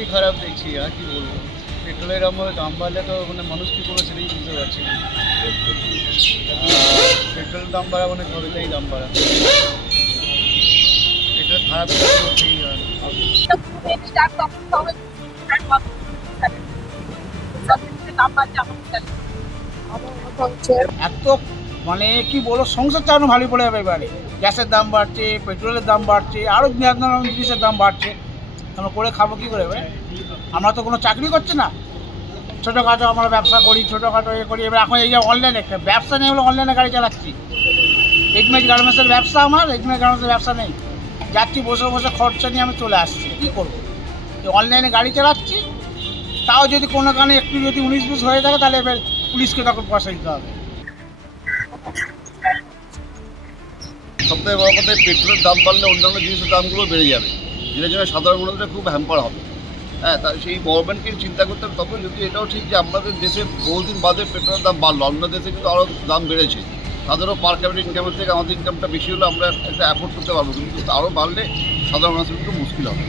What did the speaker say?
খুবই খারাপ দেখছি, আর কি বলবো। পেট্রোলের দাম বাড়লে তো মানুষ কী করে সেটাই বুঝতে পারছি না। পেট্রোলের দাম বাড়া সবেতেই দাম বাড়া, এটা খারাপ করতেই হয়। এত কি বলো, সংসার চালানো ভালোই পড়ে যাবে এবারে। গ্যাসের দাম বাড়ছে, পেট্রোলের দাম বাড়ছে, আরও নানান জিনিসের দাম বাড়ছে। আমরা করে খাবো কী করে এবারে? আমরা তো কোনো চাকরি করছি না, ছোটোখাটো আমরা ব্যবসা করি, ছোটোখাটো করি। এবার এখন এই যে অনলাইনে ব্যবসা নেই বলে অনলাইনে গাড়ি চালাচ্ছি। এগমেজ গার্মেন্টসের ব্যবসা, আমার এগমেজ গার্মেন্টসের ব্যবসা নেই, যাচ্ছি বসে বসে খরচা নিয়ে আমি চলে আসছি। কী করবো? অনলাইনে গাড়ি চালাচ্ছি, তাও যদি কোনো কারণে একটু যদি 19-20 হয়ে থাকে, তাহলে এবার পুলিশকে তখন পয়সা দিতে হবে। সবথেকে বড় কথা, পেট্রোলের দাম বাড়লে অন্যান্য জিনিসের দামগুলো বেড়ে যাবে, যেটার জন্য সাধারণ মানুষদের খুব হ্যাম্পার হবে। হ্যাঁ, তা সেই গভর্নমেন্টকে চিন্তা করতে হবে। তবে যদি এটাও ঠিক যে আমাদের দেশে বহুদিন বাদে পেট্রোলের দাম বাড়লো, অন্য দেশে কিন্তু আরও দাম বেড়েছে। তাদেরও পার ক্যাপিটাল ইনকামের থেকে আমাদের ইনকামটা বেশি হলে আমরা একটা অ্যাফোর্ড করতে পারবো, কিন্তু আরও বাড়লে সাধারণ মানুষের একটু মুশকিল হবে।